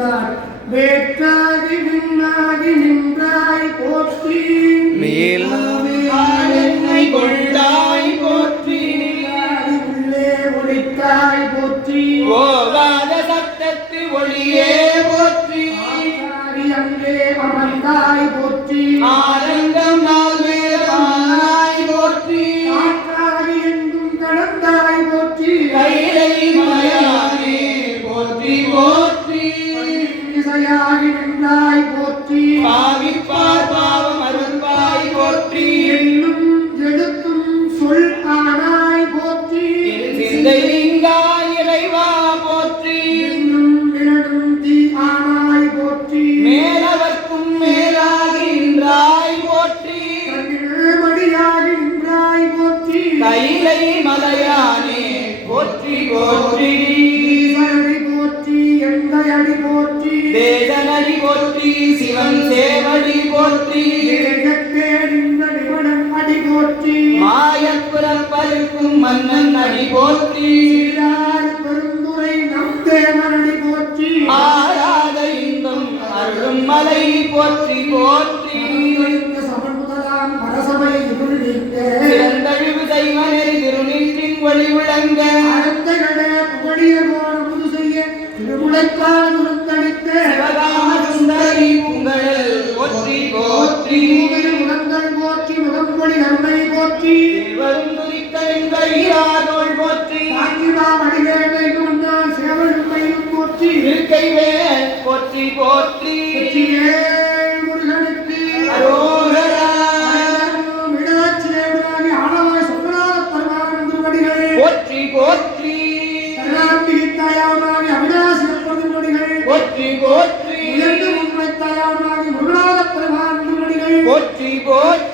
செய்வார். வேற்றாகி விண்ணாகி நின்றாய் போற்றி, என்னை கொண்டாய் போற்றி, உள்ளே ஒளித்தாய் போற்றி, ஓவாத சத்தத்து ஒளியே போற்றி, அங்கே அமர்ந்தாய் போற்றி, ஆனந்தம் நாய் போற்றி, காற்றாகி எங்கும் கடந்தாய் போற்றி, கைலை மலையானே போற்றி போற்றி, இசையாகி நின்றாய் போற்றி, பாவிப்பார் பாவம் அருள்வாய் போற்றி, என்னும் எழுத்தும் சொல் ஆனாய் போற்றி, சிந்தை நீங்காய் இறைவா போற்றி, என்னும் நிழலும் தீ ஆனாய் போற்றி, மேலவர்க்கும் மேலாகி நின்றாய் போற்றி, மடியாகி நின்றாய் போற்றி, கைலை மலையானே போற்றி போற்றி, ஈசனடி போற்றி, எந்தையடி போற்றி, தேசனடி போற்றி, சிவன் சேவடி போற்றி, தேடிந்த நிபுணன் அடி போற்றி, மாயப்புறம் பருக்கும் மன்னன் அடி போற்றி, பெருந்துரை நம் தேவனடி போற்றி, ஆராத இன்பம் அருளும் மலை போற்றி போற்றி, சமன் முதலாம் அரசபை இருள் நீங்க, சிறந்தழிவு தெய்வநெறி திருநீற்றின் ஒளி விளங்க, அடுத்தகட புகழிய போன புது செய்ய திருமுலைக்கால் துருத்தளித்த சிவகாம சுந்தரி உங்கள் போற்றி போற்றி, முகங்கள் போற்றி, முகம்பொழி நன்மை போற்றி, வரும் துதிக்க எங்கள் ஈராதோள் போற்றி, அடிவேலை கொண்டால் சேவன்மையும் போற்றி, இருக்கைவேல் போற்றி போற்றி, முருகனுக்கு அரோகரா மீனாட்சியேவராகி ஆளவாய் சொன்னார பரமானந்த திருவடிகள் போற்றி போற்றி, கருணாம்பிகை தாயாராகி அவிநாசி திருவடிகள் போற்றி போற்றி, உயர்ந்த உண்மை தாயாராகி முருகநாத பரமானந்த திருவடிகள் போற்றி போற்றி.